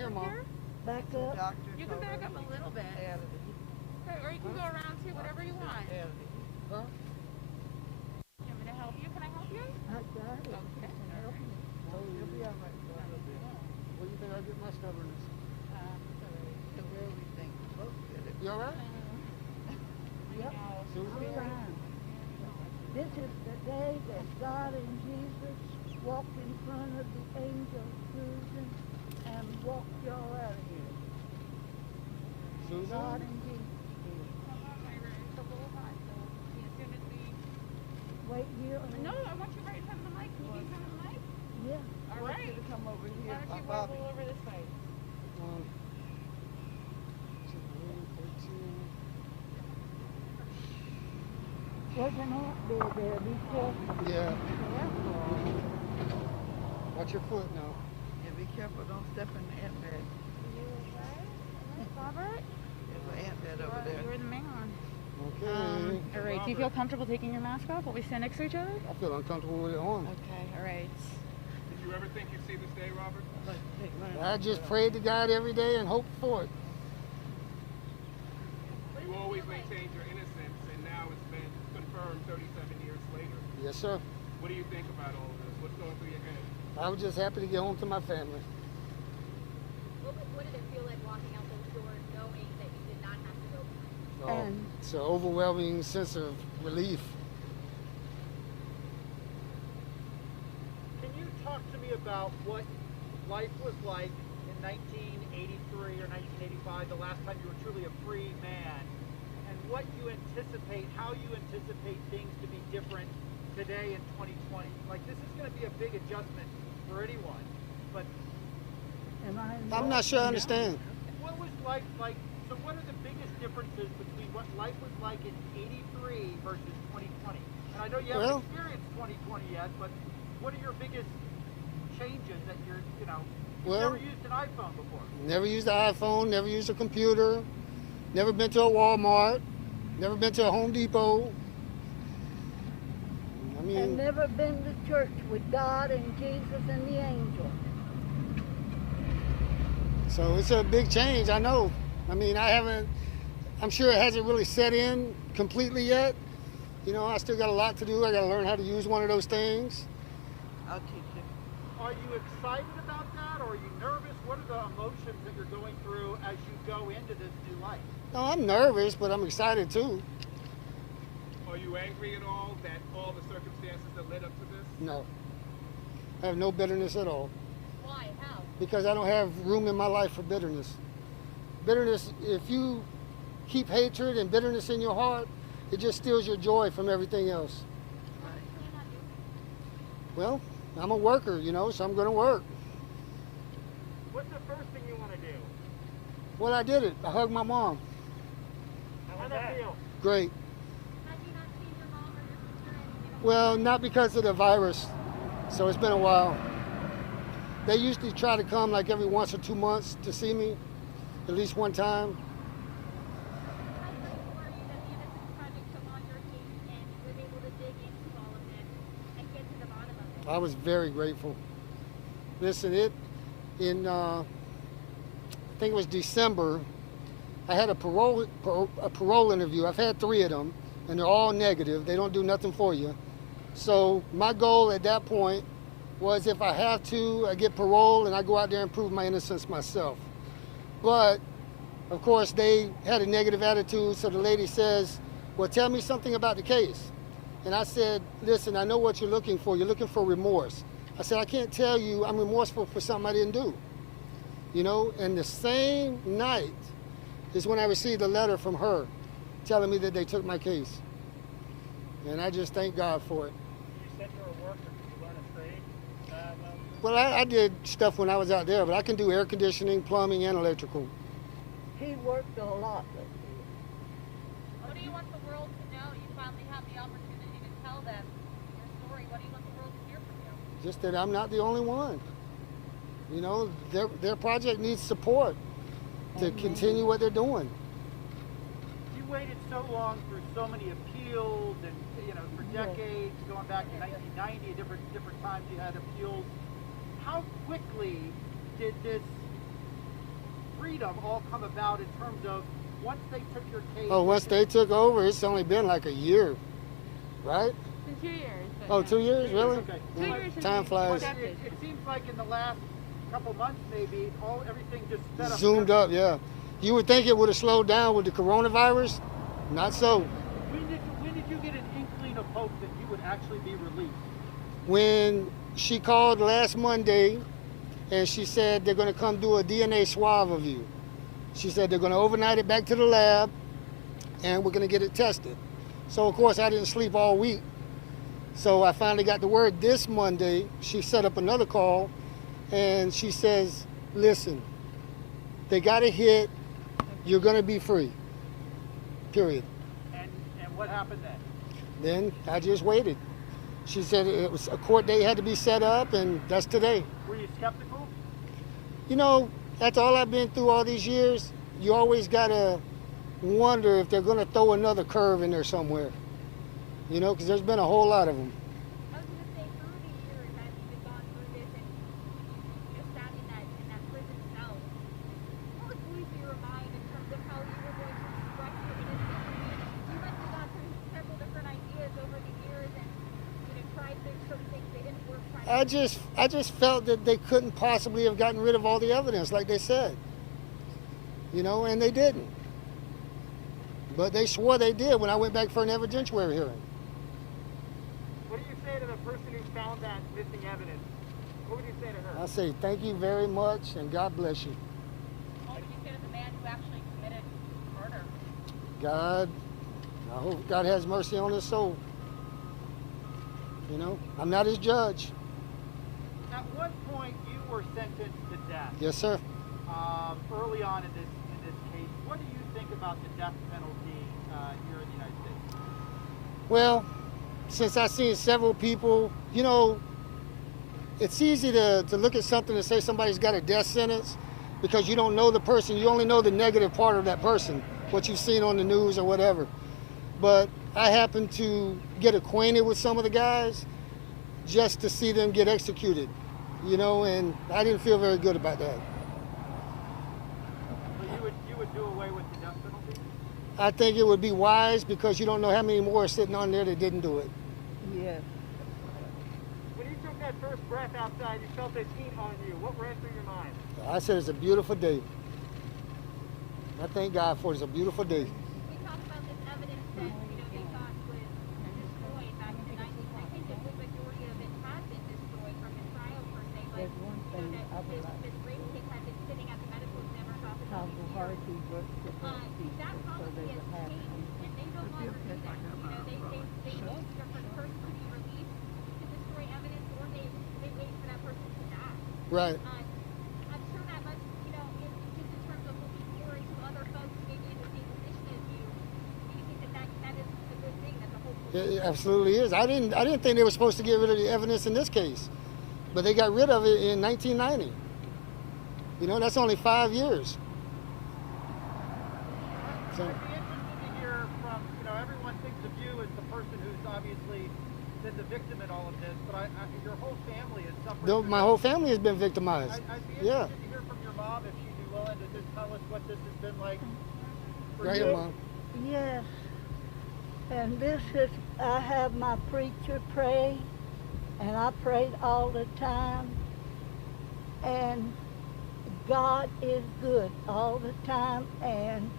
here, Mom. Back up. You can back up a little bit. Okay, or you can go around too, whatever you want. Huh? You want me to help you? Can I help you? I got it. Okay. Help me. Oh, you'll be all right. What do you think I get my stubbornness? You all right? Yep. Susan? I'm fine. This is the day that God and Jesus walked in front of the angel Susan and walked y'all out of here. Susan? God and Jesus. It's a little hot, so as soon as we... Wait here. No, I want you right in front of the mic. Can you be in front of the mic? Yeah. All right. Come over here. Why don't you wobble over this way? 13. There's an ant bed there. Be careful. Yeah. Careful. Watch your foot now. Yeah, be careful. Don't step in the ant bed. You okay? Robert? There's an ant bed over there. You're the man. Okay. All right. Do you feel comfortable taking your mask off while we stand next to each other? I feel uncomfortable with it on. Okay. All right. Did you ever think you'd see this day, Robert? I just prayed to God every day and hoped for it. You always maintained your innocence, and now it's been confirmed 37 years later. Yes, sir. What do you think about all of this? What's going through your head? I was just happy to get home to my family. What did it feel like walking out those doors knowing that you did not have to go behind? So it's an overwhelming sense of relief. Can you talk to me about what life was like in 1983 or 1985, the last time you were truly a free man, and what you anticipate, how you anticipate things to be different today in 2020? Like, this is going to be a big adjustment for anyone, but I'm not sure I understand. what was life like? So what are the biggest differences between what life was like in 83 versus 2020? And I know you haven't experienced 2020 yet, but what are your biggest changes that you've never used an iPhone before? Never used the iPhone, never used a computer, never been to a Walmart, never been to a Home Depot. I mean, And never been to church with God and Jesus and the angel. so it's a big change, I know. I mean, I'm sure it hasn't really set in completely yet. You know, I still got a lot to do. I got to learn how to use one of those things. I'll teach you. Are you excited about that, or are you nervous? What are the emotions that you're going through as you go into this new life? No, I'm nervous, but I'm excited too. Are you angry at all that all the circumstances that led up to this? No. I have no bitterness at all. Why? How? Because I don't have room in my life for bitterness. Bitterness, if you keep hatred and bitterness in your heart, it just steals your joy from everything else. Well, I'm a worker, so I'm going to work. What's the first thing you want to do? Well, I did it. I hugged my mom. How'd that feel? Great. Have you not seen your mom or your sister in Well, not because of the virus, so it's been a while. They usually try to come like every once or 2 months to see me, at least one time. How grateful are you that the Innocence Project took on your case and was able to dig into all of this and get to the bottom of it? I was very grateful. Listen, I think it was December, I had a parole interview. I've had 3 of them, and they're all negative. They don't do nothing for you. So my goal at that point was, if I have to, I get parole and I go out there and prove my innocence myself. But of course, they had a negative attitude, so the lady says, well, tell me something about the case. And I said, listen, I know what you're looking for. You're looking for remorse. I said, I can't tell you I'm remorseful for something I didn't do. And the same night is when I received a letter from her telling me that they took my case. And I just thank God for it. You said you were a worker. Did you learn a trade? Well, I did stuff when I was out there, but I can do air conditioning, plumbing, and electrical. He worked a lot. What do you want the world to know? You finally have the opportunity to tell them your story. What do you want the world to hear from you? Just that I'm not the only one. Their project needs support to continue what they're doing. You waited so long through so many appeals and, for decades, going back to 1990, different times you had appeals. How quickly did this freedom all come about in terms of once they took your case? Oh, once they took over, it's only been like a year, right? It's been 2 years. But Oh, yeah. 2 years, really? Okay. 2 Yeah, years since time we flies. accepted. It seems like in the last couple months, maybe everything just sped up. Zoomed up, yeah. You would think it would have slowed down with the coronavirus. Not so. When did you get an inkling of hope that you would actually be released? When she called last Monday and she said they're going to come do a DNA swab of you. She said they're going to overnight it back to the lab and we're going to get it tested. So, of course, I didn't sleep all week. So I finally got the word this Monday. She set up another call and she says, listen, they got a hit. You're going to be free. Period. And what happened then? Then I just waited. She said it was a court date had to be set up, and that's today. Were you skeptical? You know, after all I've been through all these years, you always gotta wonder if they're gonna throw another curve in there somewhere. You know, because there's been a whole lot of them. I was going to say, through the years as you've gone through this and sat in that prison cell, what was going through your mind in terms of how you were going to express your innocence? You must have gone through several different ideas over the years and tried certain things they didn't work. I just felt that they couldn't possibly have gotten rid of all the evidence, like they said. You know, and they didn't. But they swore they did when I went back for an evidentiary hearing. What do you say to the person who found that missing evidence? What would you say to her? I say thank you very much and God bless you. What would you say to the man who actually committed murder? God, I hope God has mercy on his soul. You know, I'm not his judge. At one point, you were sentenced to death. Yes, sir. Early on in this case, what do you think about the death penalty here in the United States? Well, since I've seen several people, you know, it's easy to look at something and say somebody's got a death sentence because you don't know the person. You only know the negative part of that person, what you've seen on the news or whatever. But I happen to get acquainted with some of the guys just to see them get executed, you know, and I didn't feel very good about that. So you would do away with the death penalty? I think it would be wise because you don't know how many more are sitting on there that didn't do it. Yes. When you took that first breath outside, you felt this heat on you. What ran through your mind? I said it's a beautiful day. I thank God for it. It's a beautiful day. We talked about this evidence that they thought was destroyed back in the 90s. I think the good majority of it had been destroyed from the trial per se, but There's one thing I would like this rape case had been sitting at the medical examiner's office how all these hard years. he works with those people, That so policy there's has a half. changed, and they no longer do that. They wait for the person to be released to destroy evidence, or they wait for that person to die. Right. I'm sure that must, just in terms of looking forward to other folks maybe in the same position as you, do you think that is a good thing? That's a hopeful It absolutely is. I didn't think they were supposed to get rid of the evidence in this case, but they got rid of it in 1990. You know, that's only 5 years. So, I'd be interested to hear from, everyone thinks of you as the person who's obviously been the victim in all of this, but your whole family has suffered. my whole family has been victimized. I'd be Yeah. interested to hear from your mom if she'd be willing to just tell us what this has been like for Right you. here, Mom. Yes. And this is, I have my preacher pray, and I prayed all the time. And God is good all the time, and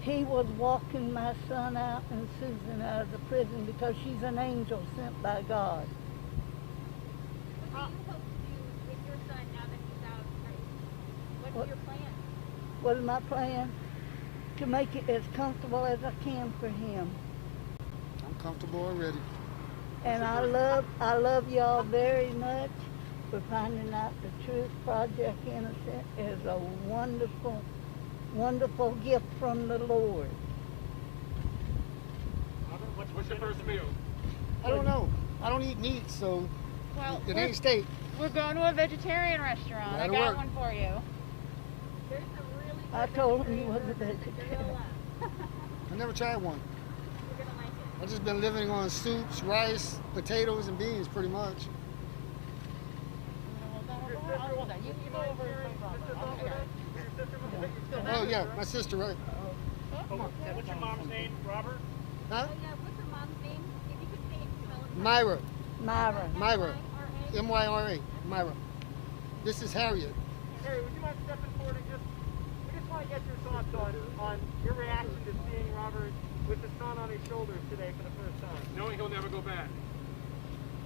he was walking my son out and Susan out of the prison because she's an angel sent by God. What do you hope to do with your son now that he's out? What's your plan? What is my plan? To make it as comfortable as I can for him. I'm comfortable already. And I love y'all very much for finding out the truth. Project Innocent is a wonderful, wonderful gift from the Lord. What's your first meal? I don't know. I don't eat meat, so Well, it ain't steak. we're going to a vegetarian restaurant. I That'll got work. one for you. There's a really I good told him he vegetarian was a restaurant that you're vegetarian. gonna love. I never tried one. You're gonna like it. I've just been living on soups, rice, potatoes, and beans pretty much. Hold on. You go over. Your sister was over there? Your sister was yeah, my sister, right? What's your mom's name? Robert? Huh? Oh, yeah, what's your mom's name? If you could say it, spell it. Myra. Myra. Myra. M-Y-R-A. M-Y-R-A. Myra. This is Harriet. Harry, would you mind stepping forward and we just want to get your thoughts on your reaction to seeing Robert with the son on his shoulders today for the first time? Knowing he'll never go back.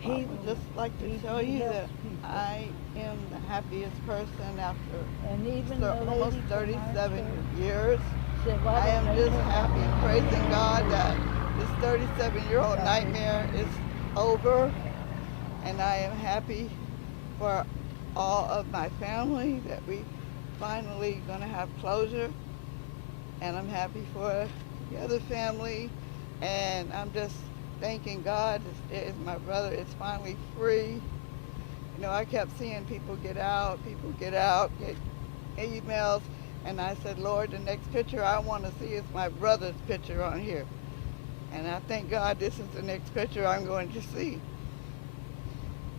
He would just like to show you that I am the happiest person after And even the almost lady from our 37 church years. said, "Why I am don't they just have happy and praising God that this 37-year-old nightmare is over. And I am happy for all of my family that we finally going to have closure. And I'm happy for the other family. And I'm just thanking God is my brother is finally free. You know, I kept seeing people get out, get emails. And I said, Lord, the next picture I want to see is my brother's picture on here. And I thank God this is the next picture I'm going to see.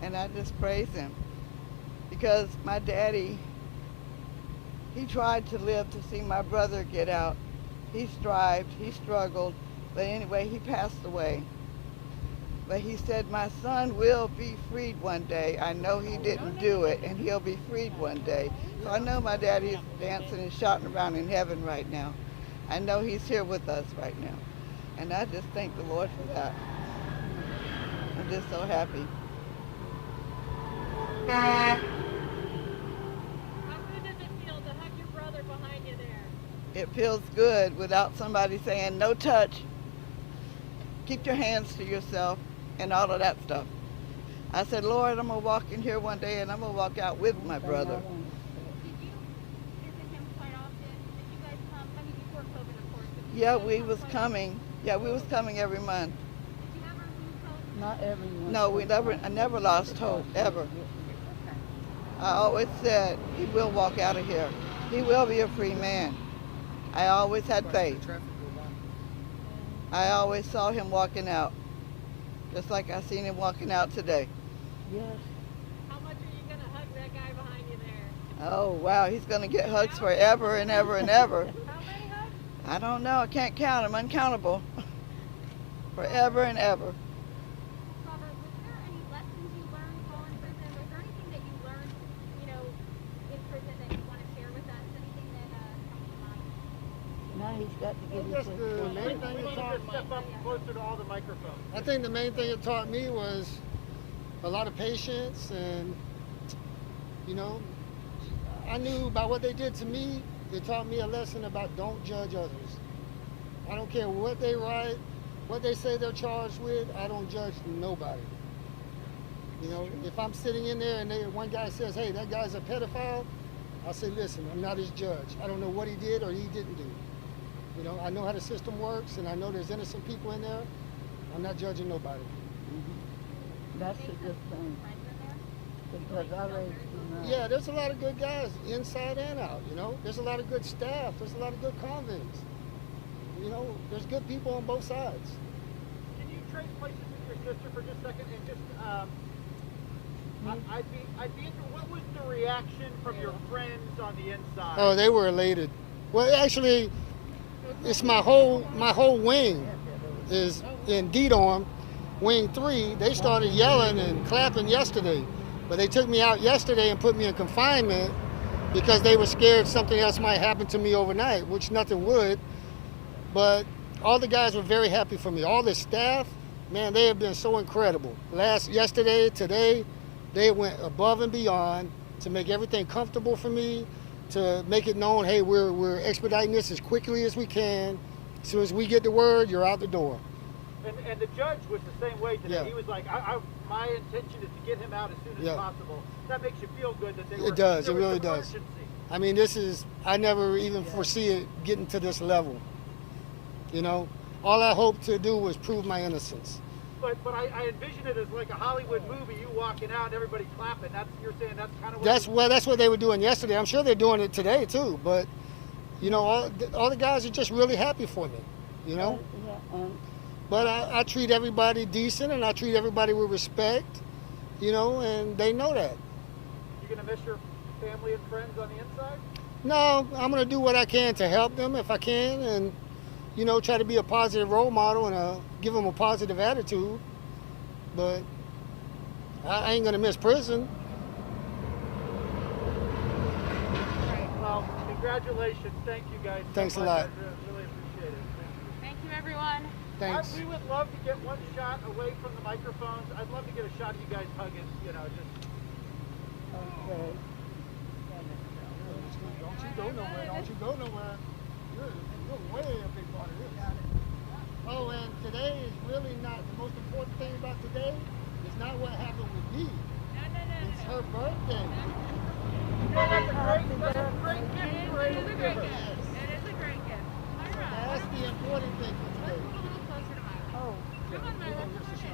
And I just praise him. Because my daddy, he tried to live to see my brother get out. He strived, he struggled, but anyway, he passed away. But he said, my son will be freed one day. I know he didn't do it, and he'll be freed one day. So I know my daddy is dancing and shouting around in heaven right now. I know he's here with us right now. And I just thank the Lord for that. I'm just so happy. How good does it feel to hug your brother behind you there? It feels good without somebody saying, no touch. Keep your hands to yourself and all of that stuff. I said, Lord, I'm going to walk in here one day and I'm going to walk out with my brother. Did you visit him quite often? Did you guys come? I mean, before COVID, of course. But did you Yeah, guys we come was quite coming. Yeah, we was coming every month. Did you ever lose hope? Not everyone. No, I never lost hope, ever. I always said, he will walk out of here. He will be a free man. I always had faith. I always saw him walking out. Just like I seen him walking out today. Yes. How much are you going to hug that guy behind you there? Oh, wow, he's going to get hugs forever and ever and ever. How many hugs? I don't know, I can't count them, uncountable. Forever and ever. Robert, was there any lessons you learned while in prison? Was there anything that you learned, you know, in prison that you want to share with us? Anything that comes to mind? Now he's got to get his Just the main thing it taught Step up closer to all the microphones. I think the main thing it taught me was a lot of patience, and you know, I knew by what they did to me, it taught me a lesson about don't judge others. I don't care what they write, what they say they're charged with, I don't judge nobody. You know, if I'm sitting in there and one guy says, hey, that guy's a pedophile, I'll say, listen, I'm not his judge. I don't know what he did or he didn't do. You know, I know how the system works, and I know there's innocent people in there. I'm not judging nobody. That's a good thing. Friends in there? Because I raised him right. Yeah, there's a lot of good guys inside and out, you know. There's a lot of good staff. There's a lot of good convicts. You know, there's good people on both sides. Can you trade places with your sister for just a second and just I'd be interested, what was the reaction from your friends on the inside? Oh, they were elated. Well, actually, it's my whole wing is in D-Dorm, wing 3. They started yelling and clapping yesterday, but they took me out yesterday and put me in confinement because they were scared something else might happen to me overnight, which nothing would. But all the guys were very happy for me. All the staff, man, they have been so incredible. Yesterday, today, they went above and beyond to make everything comfortable for me, to make it known, hey, we're expediting this as quickly as we can. As soon as we get the word, you're out the door. And the judge was the same way today. Yeah. He was like, my intention is to get him out as soon as possible. That makes you feel good that they were. It does. there It was really some does. urgency. I mean, I never even foresee it getting to this level. You know, all I hope to do was prove my innocence. But I envision it as like a Hollywood movie, you walking out and everybody clapping. You're saying that's kind of what That's what they were doing yesterday. I'm sure they're doing it today too. But you know, all the guys are just really happy for me. You know. Yeah, But I treat everybody decent, and I treat everybody with respect. You know, and they know that. You gonna miss your family and friends on the inside? No, I'm going to do what I can to help them if I can, and try to be a positive role model and give them a positive attitude. But I ain't going to miss prison. Well, congratulations. Thank you guys. Thanks a much. lot. I really appreciate it. Thank you, everyone. Thanks. We would love to get one shot away from the microphones. I'd love to get a shot of you guys hugging, just. Okay. Don't you go nowhere. Don't you go nowhere. You're way a big part of this. Oh, and today is really not the most important thing about today. It's not what happened with me. It's her birthday. That's a great gift you were able to give her. It is a great gift. Myra, That's the important thing for today. let's move a little closer to Myra. Oh, Come on, Myra. Come on in.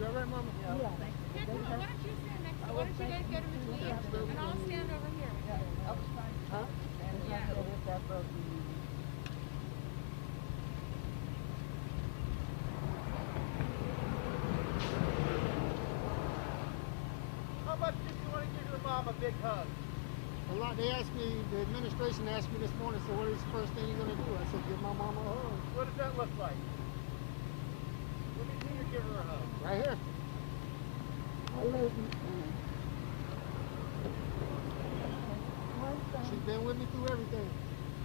You all right, Mama? yeah. Here, come on. Why don't you stand next to? Why don't you guys get in between? And I'll stand over here. Huh? How much do you want to give your mom a big hug? A lot. They asked me. The administration asked me this morning. So, what is the first thing you're gonna do? I said, give my mama a hug. What does that look like? Let me see you give her a hug. Right here. One thing She's been with me through everything.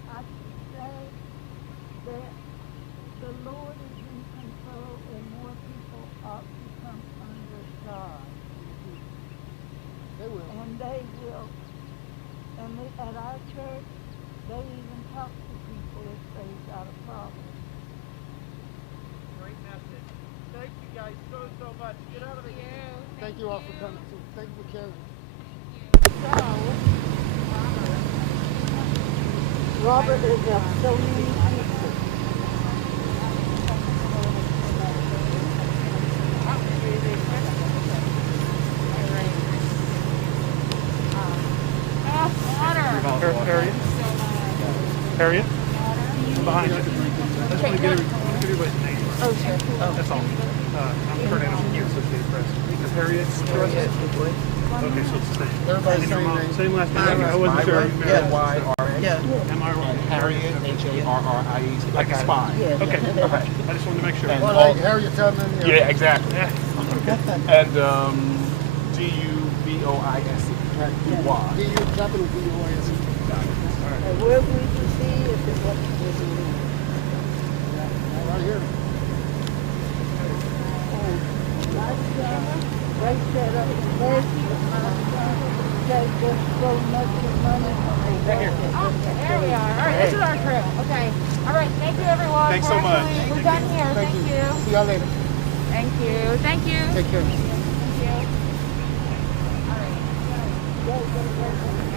I should say that the Lord is in control and more people ought to come under God. They will. And they will. And at our church, they even talk to people if they've got a problem. Great message. Thank you guys so much. Get out of the Thank you all for coming too. Thank you for caring. Robert has helped so many people. Harriet? Behind you. I just want to get everybody's name. Oh, sure. That's all. I'm Kurt Anderson, Associated Press. Is Harriet interested? Okay, so it's the same. Everybody's And your same mom, name. same last name. I wasn't sure. Y-R-A. Am I wrong? Harriet, Harriet, like a spy. Okay, all right. I just wanted to make sure. And Well, like Harriet Tubman. Yeah, exactly. Yeah. And Duboise. D-U, capital D-U-I-S-E. And where we can see if it was Right here. nice job, great setup, thank you. They just so much money. There we are. All right, this is our crew. Okay. All right. Thank you, everyone. Thanks so much. We're done here. Thank you. See y'all later. Thank you. Thank you. Take care. Thank you. Go.